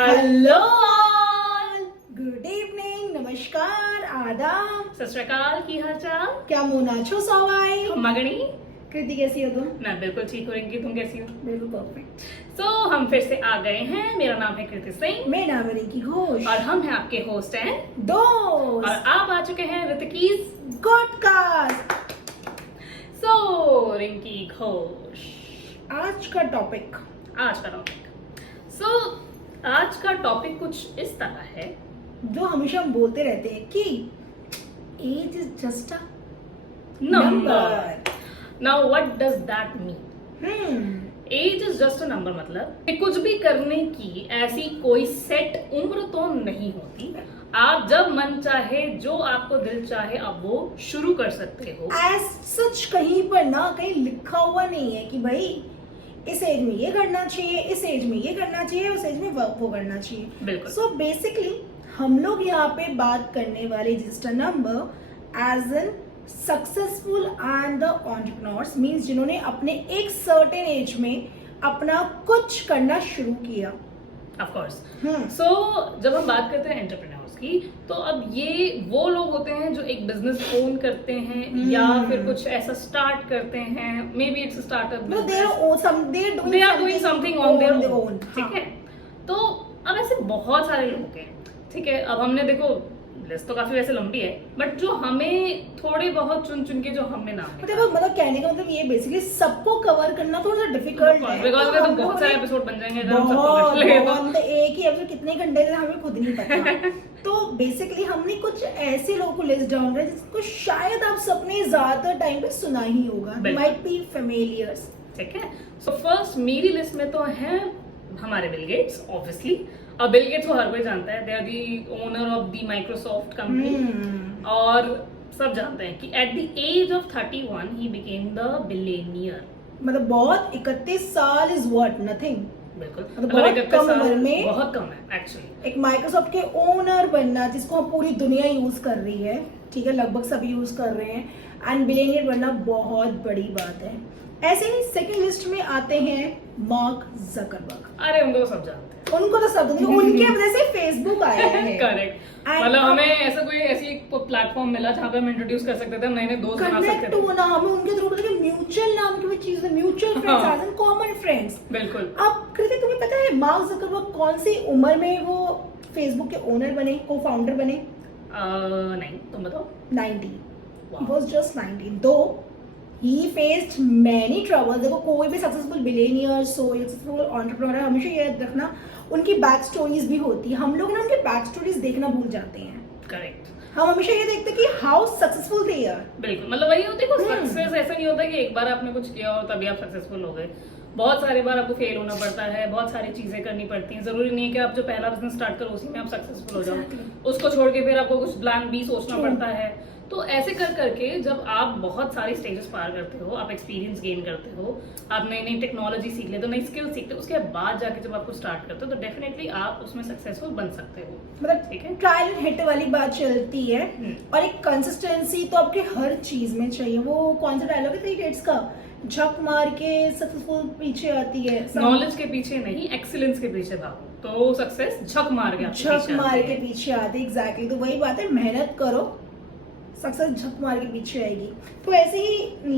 Hello all, good evening, नमस्कार, आदाब, सत श्री अकाल, की हाल चाल? क्या मुंह छो सवाई? मगनी। कृति कैसी हो तुम? मैं बिल्कुल ठीक हो रही, तुम कैसी हो? बिल्कुल परफेक्ट। तो हम फिर से आ गए हैं। मेरा नाम है कृति सिंह मैं नावरी की घोष और हम हैं आपके होस्ट हैं दोस्त और आप आ चुके हैं ऋतिकीज गॉडकास्ट। सो रिंकी घोष। आज का टॉपिक आज का टॉपिक कुछ इस तरह है जो हमेशा हम बोलते रहते हैं कि age is just a number. Now what does that mean? Age is just a number मतलब कि कुछ भी करने की ऐसी कोई सेट उम्र तो नहीं होती। आप जब मन चाहे, जो आपको दिल चाहे, आप वो शुरू कर सकते हो। एज सच कहीं पर ना कहीं लिखा हुआ नहीं है कि भाई इस एज में ये करना चाहिए, इस एज में ये करना चाहिए, उस एज में वो करना चाहिए। बिल्कुल। सो बेसिकली हम लोग यहाँ पे बात करने वाले just a number as an successful and the entrepreneurs means जिन्होंने अपने एक सर्टेन एज में अपना कुछ करना शुरू किया। Of course. सो जब हम बात करते हैं एंटरप्रेन्योर्स की, तो अब ये वो लोग होते हैं जो एक बिजनेस ओन करते हैं या फिर कुछ ऐसा स्टार्ट करते हैं। Maybe it's startup, they are doing something on their own. ठीक है। तो अब ऐसे बहुत सारे लोग हैं। ठीक है, अब हमने देखो लिस्ट तो काफी वैसे लंबी है, बट जो हमें थोड़े बहुत चुन चुन के जो हमने नाम देखो मतलब कहने का मतलब ये बेसिकली सबको कवर करना थोड़ा सा डिफिकल्ट है। बिकॉज़ तो बहुत सारे एपिसोड बन जाएंगे अगर हम सबको कर लेंगे तो। एक ही एपिसोड कितने घंटे का हमें खुद नहीं पता। तो बेसिकली हमने कुछ ऐसे लोगों को लिस्ट डाउन किया जिसको शायद आप सबने ज्यादातर टाइम पे सुना ही होगा, माइट बी फेमिलियर्स। ठीक है। सो फर्स्ट मेरी लिस्ट में तो है हमारे बिल गेट्स, ऑब्वियसली। अब बिल गेट्स को हर कोई जानता है, they are the owner of the Microsoft company. और सब जानते हैं कि at the age of 31 he became the billionaire. मतलब बहुत 31 साल इज व्हाट नथिंग। बिल्कुल, बहुत कम उम्र में बहुत कम है एक्चुअली एक माइक्रोसॉफ्ट के ओनर बनना, जिसको हम पूरी दुनिया यूज कर रही है। ठीक है, लगभग सभी यूज कर रहे हैं, एंड बिलियनियर बनना बहुत बड़ी बात है। ऐसे ही सेकंड लिस्ट में आते हैं मार्क जकरबर्ग। अरे उनको सब जानते हैं, उनको तो सब उनके वजह से फेसबुक आया है। करेक्ट। मतलब हमें ऐसा कोई ऐसी प्लेटफॉर्म मिला जहाँ पे हम इंट्रोड्यूस कर सकते थे, हम नए नए दोस्त बना सकते थे। होना हमें उनके थ्रू पता है म्यूचुअल नाम की भी चीज है, mutual friends as in common friends. बिल्कुल। अब कृति तुम्हें पता है मार्क जकरबर्ग कौन सी उम्र में वो फेसबुक के ओनर बने, को फाउंडर बने? नहीं, तुम बताओ। 90। He was just 19. Though he faced many troubles. देखो कोई भी सक्सेसफुल बिलियनियर सक्सेसफुल एंटरप्रेन्योर हमेशा ये रखना उनकी बैक स्टोरीज भी होती है। हम लोग ना उनके बैक स्टोरीज देखना भूल जाते हैं। करेक्ट। हम हमेशा ये देखते हैं कि हाउ सक्सेसफुल दे आर। बिल्कुल, मतलब वही होती है। सक्सेस ऐसा नहीं होता कि एक बार आपने कुछ किया और तभी आप सक्सेसफुल हो गए। बहुत सारी बार आपको फेल होना पड़ता है, बहुत सारी चीजें करनी पड़ती हैं। जरूरी नहीं है कि आप जो पहला बिजनेस स्टार्ट करो उसी में आप सक्सेसफुल हो जाओ। उसको छोड़ के फिर आपको कुछ प्लान बी सोचना पड़ता है। तो ऐसे कर करके जब आप बहुत सारी स्टेजेस पार करते हो, आप एक्सपीरियंस गेन करते हो, आप नई नई टेक्नोलॉजी सीख लेते हो, नई स्किल सीखते हो, उसके बाद जाके जब आपको स्टार्ट करते हो तो डेफिनेटली आप उसमें सक्सेसफुल बन सकते हो। मतलब ठीक है, ट्रायल एंड हिट वाली बात चलती है। और एक कंसिस्टेंसी तो आपके हर चीज में चाहिए। वो कौन सा डायलॉग है 3 इडियट्स का, झक मार के सक्सेसफुल पीछे आती है। नॉलेज के पीछे नहीं, एक्सीलेंस के पीछे भागो तो सक्सेस झक मार के पीछे आती है। एग्जैक्टली, तो वही बात है, मेहनत करो, सक्सेस झक मार के पीछे आएगी। तो ऐसे ही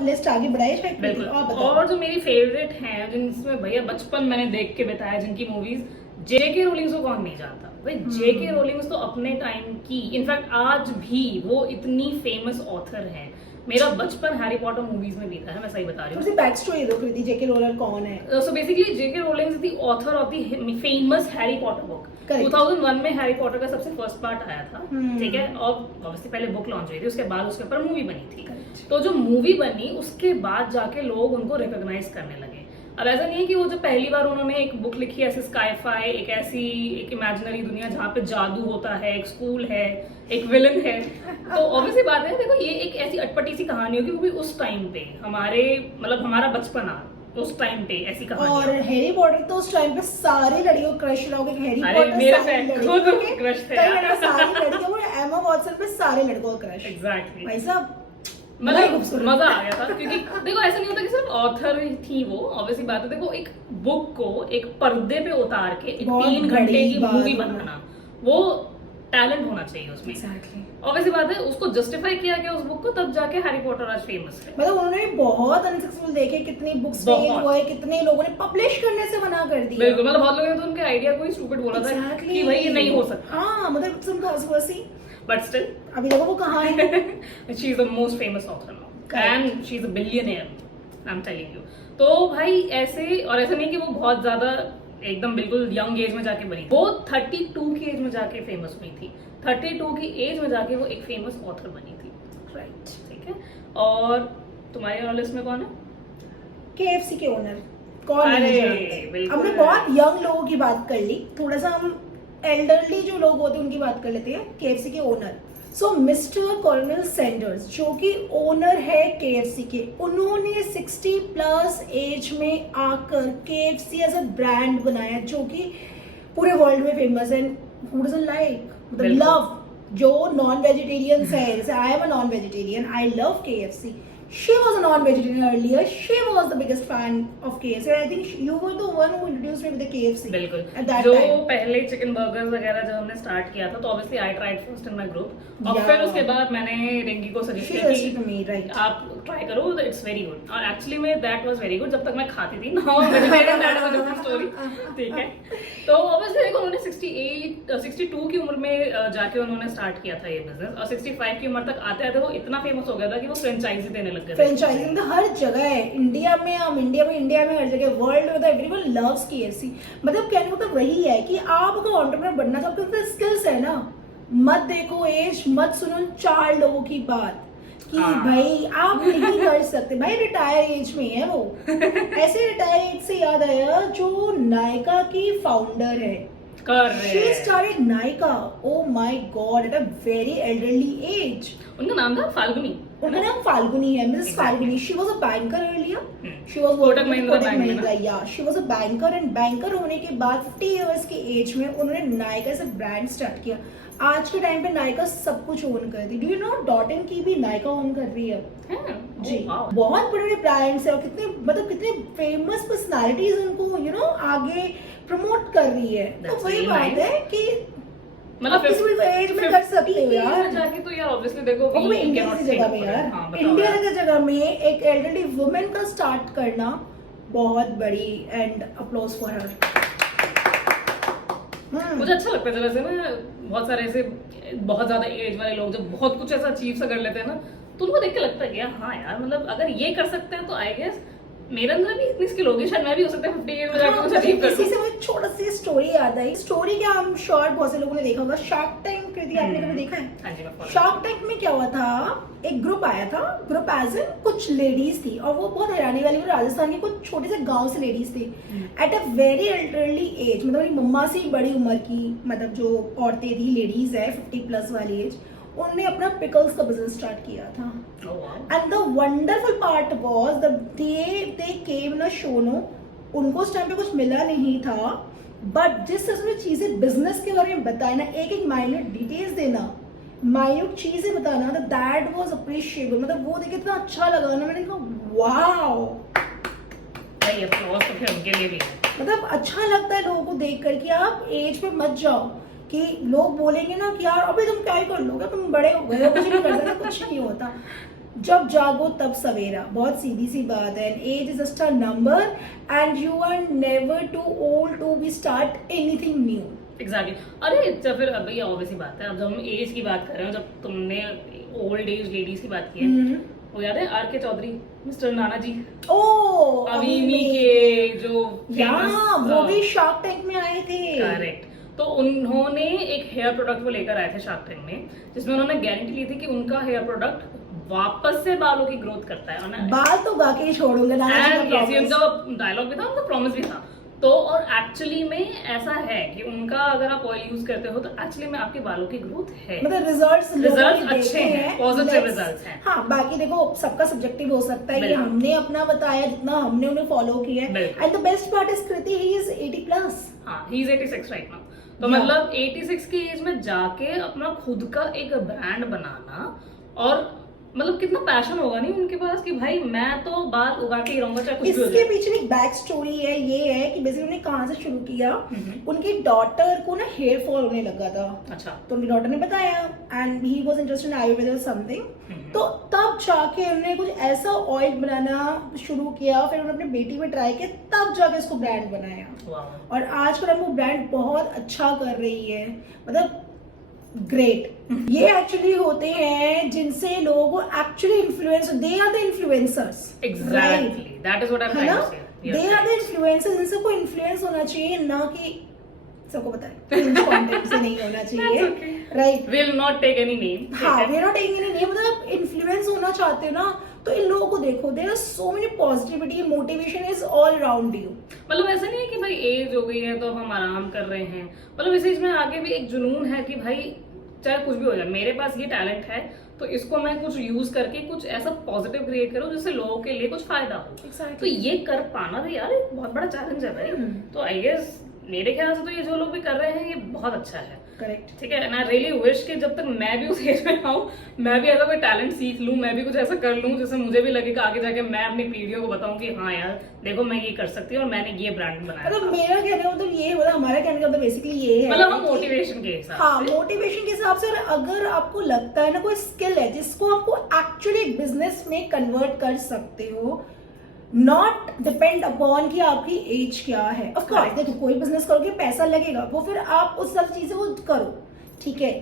लिस्ट आगे बढ़ाए। बिल्कुल। और जो मेरी फेवरेट हैं, जिनमें भैया बचपन मैंने देख के बिताया, जिनकी मूवीज, जेके रोलिंग्स को कौन नहीं जानता भाई। जेके रोलिंग्स तो अपने टाइम की, इनफैक्ट आज भी वो इतनी फेमस ऑथर हैं। मेरा बचपन हैरी पॉटर मूवीज में बीता है, मैं सही बता रही हूँ। बैक स्टोरी दो कृति, जेके रोलिंग कौन है? So basically JK rolling is the author of the famous Harry Potter book. 2001 में हैरी पॉटर का सबसे फर्स्ट पार्ट आया था। ठीक है, और ऑब्वियसली पहले बुक लॉन्च हुई थी, उसके बाद उसके ऊपर मूवी बनी थी। तो जो मूवी बनी उसके बाद जाके लोग उनको रिकॉग्नाइज करने लगे। अब ऐसा नहीं है कि वो जो पहली बार उन्होंने एक बुक लिखी ऐसे स्काईफाई, एक ऐसी एक इमेजिनरी दुनिया जहाँ पे जादू होता है, एक स्कूल है, एक विलन है। तो ऑब्वियसली बात है, देखो ये एक ऐसी अटपटी सी कहानी होगी, वो भी उस टाइम पे हमारे मतलब हमारा बचपन उस टाइम पे ऐसी कहानी। और हैरी पॉटर तो उस टाइम पे सारी लड़कियों क्रश रहा होगा। हैरी पॉटर मेरे खुद क्रश थे सारी लड़कियों, एमा वॉटसन पे सारे लड़कों का क्रश। एग्जैक्टली भाई साहब मतलब मजा आ गया था क्योंकि देखो ऐसा नहीं होता कि सिर्फ ऑथर थी वो, ऑब्वियसली बात है। देखो एक बुक को एक पर्दे पे उतार के एक 3 घंटे की मूवी बनाना, वो टैलेंट होना चाहिए उसमें। ऑब्वियसली बात है, उसको जस्टिफाई किया गया उस बुक को, तब जाके हैरी पॉटर आज फेमस है। मतलब उन्होंने बहुत अनसक्सेसफुल देखे, कितनी बुक्स फेल हुए, कितने लोगों ने पब्लिश करने से मना कर दिया। बिल्कुल, मतलब बहुत लोगों ने तो उनके आइडिया को ही स्टूपिड बोला था कि भाई ये नहीं हो सकता। हाँ, मतलब इट्स इम्पॉसिबल, बट स्टिल अभी देखो वो कहाँ है। She is the most famous author now and she is a billionaire, I am telling you. तो भाई ऐसे, और ऐसा नहीं कि वो बहुत ज्यादा एकदम बिल्कुल यंग एज में जाके बनी, वो 32 की एज में जाके फेमस हुई थी। 32 की एज में जाके वो एक फेमस ऑथर बनी थी, राइट? ठीक है। और तुम्हारे लिस्ट में कौन है? KFC के ओनर, कौन नहीं जानता। हमने बहुत यंग लोगों की बात कर ली, थोड़ा सा हम एल्डरली जो लोग होते हैं उनकी बात कर लेते हैं। KFC के ओनर, सो मिस्टर कॉर्नेल सैंडर्स जो कि ओनर है KFC के, उन्होंने 60 प्लस एज में आकर KFC एज अ ब्रांड बनाया जो कि पूरे वर्ल्ड में फेमस है। Who doesn't like? मतलब लव, जो नॉन वेजिटेरियंस है, जैसे I am a non vegetarian, I love KFC. She was a non-vegetarian earlier. She was the biggest fan of KFC. I think you were the one who introduced me with the KFC. बिल्कुल। At that जो time. पहले chicken burgers वगैरह जब हमने start किया था, तो obviously I tried first in my group, और फिर उसके बाद मैंने रिंकी को सजेस्ट किया कि आप ट्राई करो, इट्स वेरी गुड। और एक्चुअली में दैट वाज वेरी गुड जब तक मैं खाती थी। Now vegetarian, that is a different story. ठीक है। तो ऑब्वियसली देखो उन्होंने 62 की उम्र में जाके उन्होंने स्टार्ट किया था ये बिजनेस, और 65 की उम्र तक आते आते वो इतना फेमस हो गया था कि वो फ्रेंचाइजी देने लग गए। फ्रेंचाइजिंग तो हर जगह है, इंडिया में हर जगह, वर्ल्ड में तो एवरीवन लव्स KFC। मतलब कहने को तो वही है कि आप अगर एंटरप्रेन्योर बनना चाहते हो तो स्किल्स है ना, मत देखो एज, मत सुनो 4 लोगों की बात कि भाई आप नहीं कर सकते। भाई रिटायर एज में है वो। ऐसे रिटायर एज से याद आया, जो नायका की फाउंडर है, she started Nykaa. Oh my God, at a very elderly age. उनका नाम था फाल्गुनी। उनका नाम फाल्गुनी है, Mrs. Falguni. She was a banker earlier. She was Kotak working Mahindra Kotak Bank Mahindra. Yeah, she was a banker, and banker होने के बाद 50 years के एज में उन्होंने नायका से ब्रांड स्टार्ट किया। आज के टाइम पे नायका सब कुछ ओन करती है। डू यू नो डॉटन की भी नायका ओन कर रही है? जी, बहुत बड़े बड़े ब्रांड्स है, और कितने फेमस पर्सनालिटीज उनको आगे प्रमोट कर रही है। तो वही बात है कि मतलब किसी भी एज में कर सकते हो यार जाके। तो यार ऑब्वियसली देखो इंडिया की जगह में यार, इंडिया की जगह में एक एल्डरली वुमेन का स्टार्ट करना बहुत बड़ी, एंड अप्लॉज फॉर हर। मुझे अच्छा लगता है वैसे ना, बहुत सारे ऐसे बहुत ज्यादा एज वाले लोग जब बहुत कुछ ऐसा अचीव सा कर लेते हैं ना, तो उनको देख के लगता है कि हाँ यार, मतलब अगर ये कर सकते हैं तो आई गेस मेरे अंदर भी इतनी स्किल होगी, शायद मैं भी हो सकता है 50 ईयर में जाके कुछ अचीव कर लूं। इसी से मुझे छोटा सी स्टोरी याद आई। स्टोरी क्या, हम शॉर्ट बहुत से लोगों ने देखा होगा, शार्क टैंक। कृति आपने कभी देखा है? हां जी, मैं शार्क टैंक में क्या हुआ था, एक ग्रुप आया था, ग्रुप एज इन कुछ लेडीज थी, और वो बहुत हैरानी वाली, राजस्थान के कुछ छोटे से गांव से लेडीज थे, at a very elderly age, मतलब मेरी मम्मा से बड़ी उम्र की, मतलब जो औरतें थी, लेडीज है 50 प्लस वाली एज, उन्होंने अपना पिकल्स का बिजनेस स्टार्ट किया था। And the wonderful part was they came in a show, no उनको उस टाइम पे कुछ मिला नहीं था, बट जिस तरह से चीजें बिजनेस के बारे में बताया ना, एक माइन्यूट डिटेल्स देना, माइन्यूट चीजें बताना, दैट वाज अप्रिशिएबल। मतलब वो देख के इतना अच्छा लगा ना, मैंने कहा वाओ, भाई अप्लॉज तो फिर उनके लिए भी। मतलब अच्छा लगता है लोगों को देखकर कि आप एज पे मत जाओ कि लोग बोलेंगे ना कि यार अभी तुम क्या ही कर लोगे, तुम बड़े हो गए हो, कुछ नहीं कर सकते, कुछ नहीं होता। जब जागो तब सवेरा, बहुत सीधी सी बात है। Age is just a number, and you are never too old to be start anything new. Exactly. अरे जब फिर भैया ऑब्वियसली बात है, अब जब हम एज की बात कर रहे हो, जब तुमने ओल्ड एज लेडीज की बात की है, वो याद है आर के चौधरी, मिस्टर नाना जी, अवीमी के जो वो भी शार्क टैंक में आए थे। करेक्ट। तो उन्होंने एक हेयर प्रोडक्ट को लेकर आए थे शार्क टैंक में, जिसमें उन्होंने गारंटी ली थी कि उनका हेयर प्रोडक्ट वापस से बालों की ग्रोथ करता है। बाल तो बाकी ही छोड़ूंगे ना, उनका डायलॉग भी था, उनका प्रॉमिस भी था। तो और एक्चुअली में ऐसा है कि उनका अगर आप ऑयल यूज करते हो तो एक्चुअली में आपके बालों की ग्रोथ है, मतलब रिजल्ट्स अच्छे हैं, पॉजिटिव रिजल्ट्स हैं। हाँ, बाकी देखो सबका सब्जेक्टिव हो सकता है, ये हमने अपना बताया जितना हमने उन्हें फॉलो किया है। And the best part is Kriti, he is 80 plus. हाँ, ही इज 86 राइट नाउ। तो मतलब 86 की एज में जाके अपना खुद का एक ब्रांड बनाना, और मतलब कितना पैशन होगा नहीं उनके पास कि भाई मैं तो बाल उगा के ही रहूंगा चाहे कुछ भी हो इसके जाए। पीछे एक बैक स्टोरी है, ये है कि बेसिकली उन्होंने कहाँ से शुरू किया। उनकी डॉटर को ना हेयर फॉल होने लगा था, अच्छा। तो उनकी डॉटर ने बताया and he was interested in Ayurveda और समथिंग। तो तब जाके उन्होंने कुछ ऐसा ऑयल बनाना शुरू किया, फिर उन्होंने अपनी बेटी पे ट्राई किया, तब जाके इसको ब्रांड बनाया। वाह। और आजकल वो ब्रांड बहुत अच्छा कर रही है, मतलब ग्रेट। ये एक्चुअली होते हैं जिनसे लोग actually influence, they are the influencers. Exactly, that is what I am है ना, ट्राइंग टू से। दे आर द इन्फ्लुएंसर्स, इनसे कोई इन्फ्लुएंस होना चाहिए, ना कि सबको पता है कंटेंट से नहीं होना चाहिए, right. Will not take any name. हाँ, we are not taking any name, मतलब इन्फ्लुएंस होना चाहते हो ना तो इन लोगों को देखो, there are so many positivity, motivation is all around you. मतलब ऐसा नहीं है कि भाई एज हो गई है तो अब हम आराम कर रहे हैं, मतलब इस एज में आगे भी एक जुनून है कि भाई चाहे कुछ भी हो जाए, मेरे पास ये टैलेंट है तो इसको मैं कुछ यूज करके कुछ ऐसा पॉजिटिव क्रिएट करूं जिससे लोगों के लिए कुछ फायदा हो। Exactly. तो ये कर पाना भी यार एक बहुत बड़ा चैलेंज है भाई। तो आई गेस मेरे ख्याल से तो ये जो लोग भी कर रहे हैं ये बहुत अच्छा है। करेक्ट, ठीक है, एंड आई रियली विश कि जब तक मैं भी उस एज में आऊँ मैं भी ऐसा कोई टैलेंट सीख लूं, मैं भी कुछ ऐसा कर लूं जिससे मुझे भी लगे कि आगे जाके मैं अपनी पीढ़ियों को बताऊं कि हाँ यार देखो मैं ये कर सकती हूँ और मैंने ये ब्रांड बनाया। मतलब मेरा कहने का मतलब ये, मतलब हमारा कहने का मतलब बेसिकली ये है, मतलब हम मोटिवेशन के हिसाब हाँ, से। मोटिवेशन के हिसाब से। और अगर आपको लगता है ना कोई स्किल है जिसको आपको एक्चुअली बिजनेस में कन्वर्ट कर सकते हो, नॉट डिपेंड अपॉन कि आपकी एज क्या है। ऑफ कोर्स देखो, कोई बिजनेस करोगे पैसा लगेगा, वो फिर आप उस सब चीजें वो करो, ठीक है,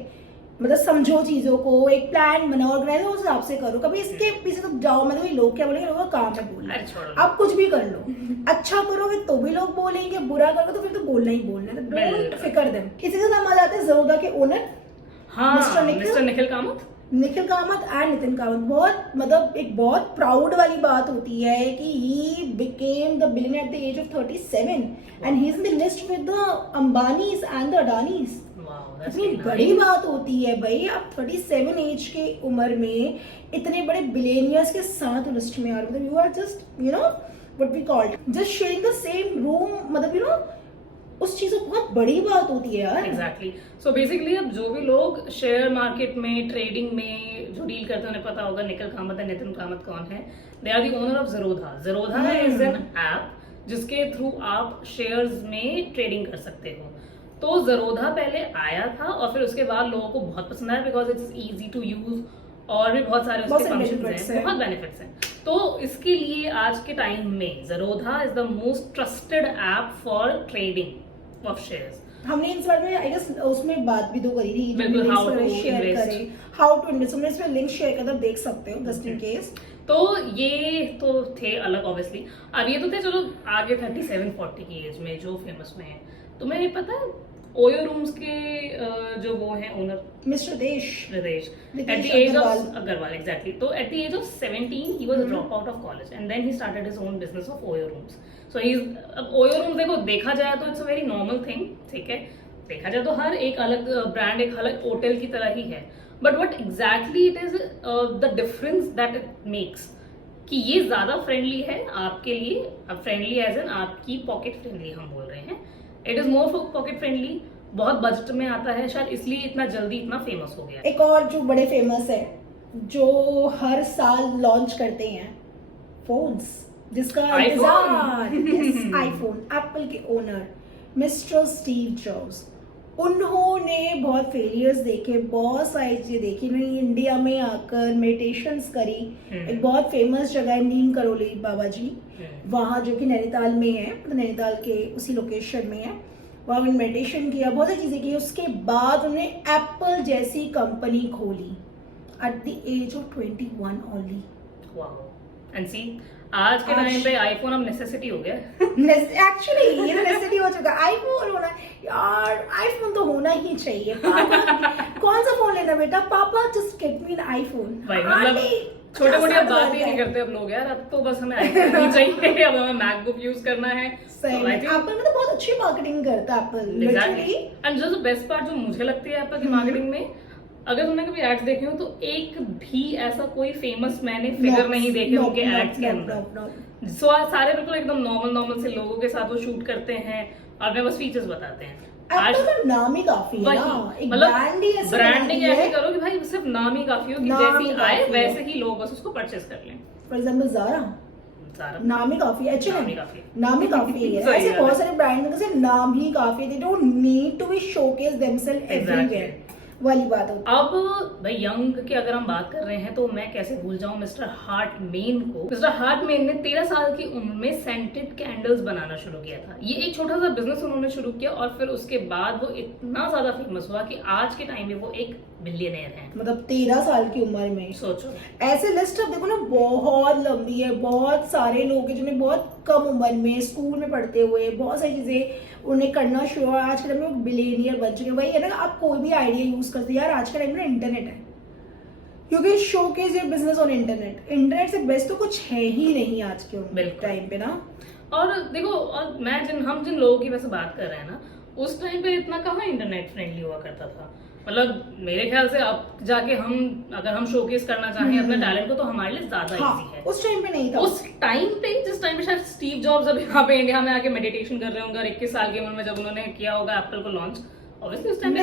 मतलब समझो चीजों को, एक प्लान बनाओ, ऑर्गेनाइज उस हिसाब से करो। कभी इसके पीछे तो जाओ, मतलब ये लोग क्या बोलेंगे, लोगों का काम है बोलना। अरे छोड़ो। आप कुछ भी कर लो, अच्छा करोगे तो भी लोग बोलेंगे, बुरा करोगे तो फिर तो बोलना ही बोलना है। डोंट फिकर देम। इसी के साथ हम आ जाते हैं ज़रोदा के ओनर हाँ, मिस्टर निखिल कामत। निखिल कामत एंड नितिन कामत। बहुत मतलब एक बहुत प्राउड वाली बात होती है कि he became the billionaire at the age of 37 and he is in the list with the Ambanis and the Adanis. इतनी बड़ी बात होती है भाई, आप 37 एज के उम्र में इतने बड़े बिलियनियर्स के साथ लिस्ट में आ रहे हो, मतलब you are just you know what we called just sharing the same room, मतलब यू नो उस चीज को बहुत बड़ी बात होती है यार। एग्जैक्टली। सो बेसिकली अब जो भी लोग शेयर मार्केट में, ट्रेडिंग में जो डील करते हैं उन्हें पता होगा निखिल कामत है, नितिन कामत कौन है। They are the owner of Zerodha. Zerodha is an app जिसके थ्रू आप शेयर्स में ट्रेडिंग कर सकते हो। तो ज़रोधा पहले आया था और फिर उसके बाद लोगों को बहुत पसंद आया because it's easy to use और भी बहुत सारे उसके फंक्शंस हैं, बहुत बेनिफिट्स हैं। तो इसके लिए आज के टाइम में Zerodha is the most trusted app for trading of shares. हमने इस बार में आई गेस उसमें बात भी तो करी थी, बिल्कुल, how to शेयर invest। करें, हाउ टू इन्वेस्ट। हमने इसमें लिंक शेयर कर देख सकते हो जस्ट इन केस। तो ये तो थे अलग ऑब्वियसली। अब ये तो थे चलो आगे 37-40 की एज में जो फेमस में है। तुम्हें पता है ओयो रूम्स के जो वो हैं ओनर मिस्टर देश Ritesh, Ritesh at the age Agarwal. of Agarwal, exactly. तो at the age of 17 he was a dropout of college and then he started his own business of Oyo rooms. So he's अब Oyo rooms देखो देखा जाए तो it's a very normal thing, ठीक है, देखा जाए तो हर एक अलग ब्रांड एक अलग होटल की तरह ही है, but what exactly it is the difference that it makes कि ये ज्यादा फ्रेंडली है आपके लिए। अब फ्रेंडली एज एन आपकी पॉकेट फ्रेंडली हम बोल रहे हैं, it is more for pocket friendly, बहुत बजट में आता है, शायद इसलिए इतना जल्दी इतना फेमस हो गया। एक और जो बड़े फेमस है जो हर साल लॉन्च करते हैं फोन्स, जिसका आईफोन, एप्पल के ओनर मिस्टर स्टीव जॉब्स। उन्होंने बहुत फेलियर्स देखे, बहुत सारी चीजें देखी। उन्होंने इंडिया में आकर मेडिटेशंस करी। एक बहुत फेमस जगह है नीम करोली बाबा जी, वहाँ जो कि नैनीताल में है, तो नैनीताल के उसी लोकेशन में है। वहाँ उन्होंने मेडिटेशन किया, बहुत सारी चीजें की। उसके बाद उन्होंने एप्पल जैसी कंपनी खोली at the age of 21 only. Wow. And see आज के टाइम पे आईफोन अब नेसेसिटी हो गया। एक्चुअली ये तो नेसेसिटी हो चुका है। आईफोन होना यार, आईफोन तो होना ही चाहिए। कौन सा फोन लेना बेटा? पापा just get me an iPhone. भाई मतलब छोटे मोटे अब बात ही नहीं करते अब लोग यार, अब तो बस हमें आईफोन ही चाहिए, अब हमें मैकबुक यूज करना है। एप्पल में तो बहुत अच्छी मार्केटिंग करता है एप्पल, लिटरली। एंड जो बेस्ट पार्ट जो मुझे लगती है एप्पल की मार्केटिंग में, अगर तुमने कभी एड्स देखे हो तो एक भी ऐसा कोई फेमस मैंने फिगर नहीं देखे उनके एड्स के अंदर। सो सारे बिल्कुल एकदम नॉर्मल से लोगों के साथ वो शूट करते हैं और वे बस फीचर्स बताते हैं। एप्पल का नाम ही काफी है ना, एक मतलब ब्रांड ही ऐसे ब्रांडिंग बना दी ऐसे है। करो कि भाई सिर्फ नाम ही काफी हो कि नाम जैसी ही आए काफी वैसे है। ही लोग बस उसको परचेस कर लें। फॉर एग्जाम्पल ज़ारा, सारा नाम ही काफी है। नाम ही काफी है। नाम ही काफी है। सही ऐसे बात बहुत है। सारे ब्रांड हैं जैसे नाम ही काफी है, they don't need to be showcase themselves everywhere वाली बात होती है। अब भाई यंग की अगर हम बात कर रहे हैं तो मैं कैसे भूल जाऊं मिस्टर हार्टमेन को। मिस्टर हार्टमेन ने 13 साल की उम्र में सेंटेड कैंडल्स बनाना शुरू किया था। ये एक छोटा सा बिजनेस उन्होंने शुरू किया और फिर उसके बाद वो इतना ज्यादा फेमस हुआ कि आज के टाइम में वो एक बिलियनर हैं। मतलब 13 साल की उम्र में सोचो ऐसे लिस्ट अब देखो ना बहुत लंबी है। बहुत सारे लोग हैं जिन्हें बहुत कम उम्र में स्कूल में पढ़ते हुए बहुत सारी चीजें उन्हें करना शुरू हुआ, आज के टाइम में बिलियनियर बन चुके हैं। वही है ना, आप कोई भी आइडिया यूज करते हैं यार, आज के टाइम में इंटरनेट है, you can showcase your business on internet. Internet से बेस्ट तो कुछ है ही नहीं आज के टाइम पे ना। और देखो, और हम जिन लोगों की वैसे बात कर रहे हैं ना, उस टाइम पे इतना कहाँ इंटरनेट फ्रेंडली हुआ करता था। मतलब मेरे ख्याल से अब जाके अगर हम शोकेस करना चाहें अपने टैलेंट को तो हमारे लिए ज्यादा इजी है। उस टाइम पे नहीं था। उस टाइम पे जिस टाइम पे शायद स्टीव जॉब्स अभी यहाँ पे इंडिया में आके मेडिटेशन कर रहे होंगे और 21 साल की उम्र में जब उन्होंने किया होगा एप्पल को लॉन्च, ऑब्वियसली उस टाइम पे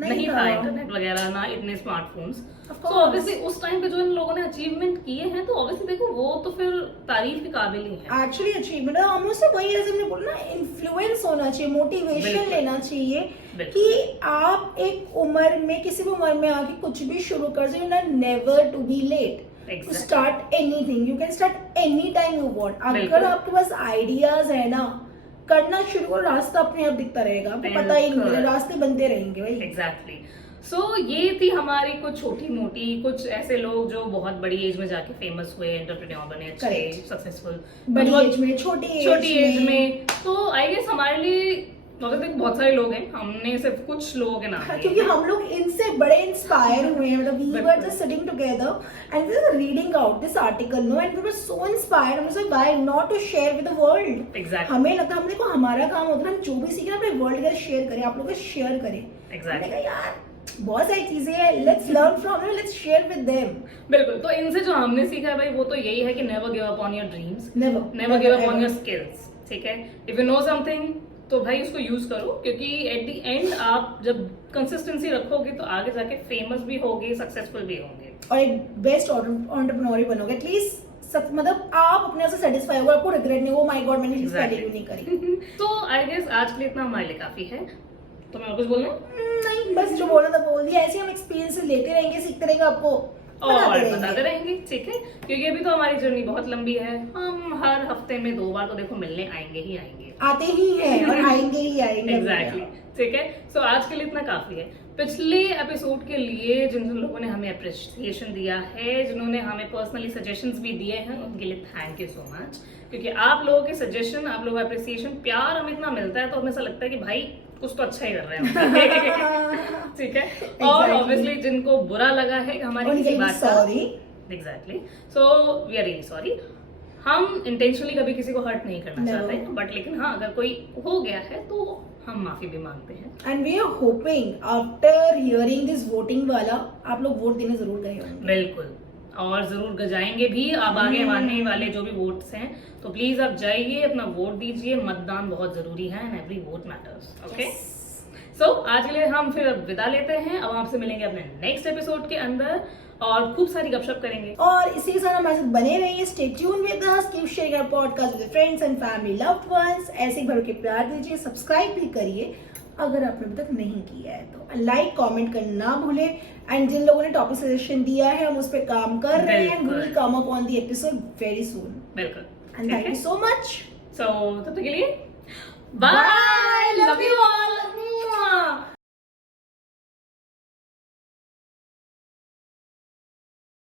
नहीं था इंटरनेट वगैरह, ना इतने स्मार्टफोन्स। तो ऑब्वियसली उस टाइम पे जो इन लोगों ने अचीवमेंट किए हैं तो ऑब्वियसली देखो वो तो फिर तारीफ के काबिल ही है। एक्चुअली अचीवमेंट है, हम उससे वही जैसे हमने बोला ना, इन्फ्लुएंस होना चाहिए, मोटिवेशन लेना चाहिए कि आप एक उम्र में किसी भी उम्र में आके कुछ भी शुरू कर सकते हो। Never to be late to start anything, you can start any time you want. अगर आपके पास आइडियाज है ना, करना शुरू करो, रास्ता अपने आप दिखता रहेगा, आपको पता ही नहीं, रास्ते बनते रहेंगे भाई। एग्जैक्टली। सो ये थी हमारी कुछ छोटी मोटी, कुछ ऐसे लोग जो बहुत बड़ी एज में जाके फेमस हुए, एंटरप्रेन्योर बने, अच्छे सक्सेसफुल, बड़ी एज में, छोटी एज में। तो आई गेस हमारे लिए बहुत सारे लोग हैं, हमने सिर्फ कुछ लोगों के नाम लिए क्योंकि हम लोग इनसे बड़े इंस्पायर हुए हैं। मतलब we were just sitting together and we were reading out this article, no, and we were so inspired. हम सोचे why not to share with the world. Exactly. हमें लगता, हम देखो हमारा काम होता है हम जो भी सीखे अपने वर्ल्ड के साथ शेयर करें, आप लोगों को शेयर करें। Exactly. हमने कहा यार बहुत सारी चीजें हैं, let's learn from them, let's share with them. बिल्कुल। तो इनसे जो हमने सीखा है भाई वो तो यही है कि never give up on your dreams, never give up on your skills। ठीक है, if you know something तो भाई उसको यूज करो, क्योंकि एट द एंड आप जब कंसिस्टेंसी रखोगे तो आगे जाके फेमस भी होगे, सक्सेसफुल भी होंगे और एक बेस्ट एंटरप्रेन्योर ही बनोगे। एटलीस्ट मतलब आप अपने से सेटिस्फाई होगे, आपको रिग्रेट नहीं हो माय गॉड मैंने चीज पहले क्यों नहीं करी। तो आई गेस आज के लिए इतना हमारे लिए काफी है। तो मैं कुछ बोलना नहीं, बस जो बोला था बोल दिया। ऐसे हम एक्सपीरियंस लेते रहेंगे, सीखते रहेंगे, आपको और बताते रहेंगे। ठीक है, क्योंकि अभी तो हमारी जर्नी बहुत लंबी है। हम हर हफ्ते में 2 बार तो देखो मिलने आएंगे ही आएंगे, आते ही हैं और आएंगे ही आएंगे। एग्जैक्टली। ठीक है, सो आज के लिए इतना काफी है। पिछले एपिसोड के लिए जिन जिन लोगों ने हमें अप्रिशिएशन दिया है, जिन्होंने हमें पर्सनली सजेशंस भी दिए हैं, उनके लिए थैंक यू सो मच। क्योंकि आप लोगों के सजेशन, आप लोगों का अप्रिसिएशन, प्यार हमें इतना मिलता है तो हमें ऐसा लगता है कि भाई कुछ तो अच्छा ही कर रहे हैं। ठीक है, और ऑब्वियसली जिनको बुरा लगा है हमारी किसी बात का, exactly, so we are really sorry. हम इंटेंशनली कभी किसी को हर्ट नहीं करना चाहते, बट लेकिन हाँ अगर कोई हो गया है तो हम माफी भी मांगते हैं। And we are hoping after hearing this voting वाला आप लोग वोट देने जरूर गए होंगे। बिल्कुल, और जरूर गजाएंगे भी। अब आगे आने वाले जो भी वोट्स हैं तो प्लीज आप जाइए, अपना वोट दीजिए। मतदान बहुत जरूरी है and every vote matters. Okay, so आज के लिए हम फिर अब विदा लेते हैं। अब आपसे मिलेंगे अपने नेक्स्ट एपिसोड के अंदर और खूब सारी गपशप करेंगे। और इसी के साथ हमारे साथ बने रहिए। Stay tune with us, keep sharing our podcast with friends and family, loved ones. ऐसे ही भर के प्यार दीजिए, सब्सक्राइब भी करिए अगर आपने अभी तक नहीं किया है तो। लाइक कमेंट करना ना भूले। एंड जिन लोगों ने टॉपिक सजेशन दिया है हम उस पर काम कर रहे हैं। We will come up on the episode very soon. बिल्कुल, and thank you so much. So तब तक के लिए बाय।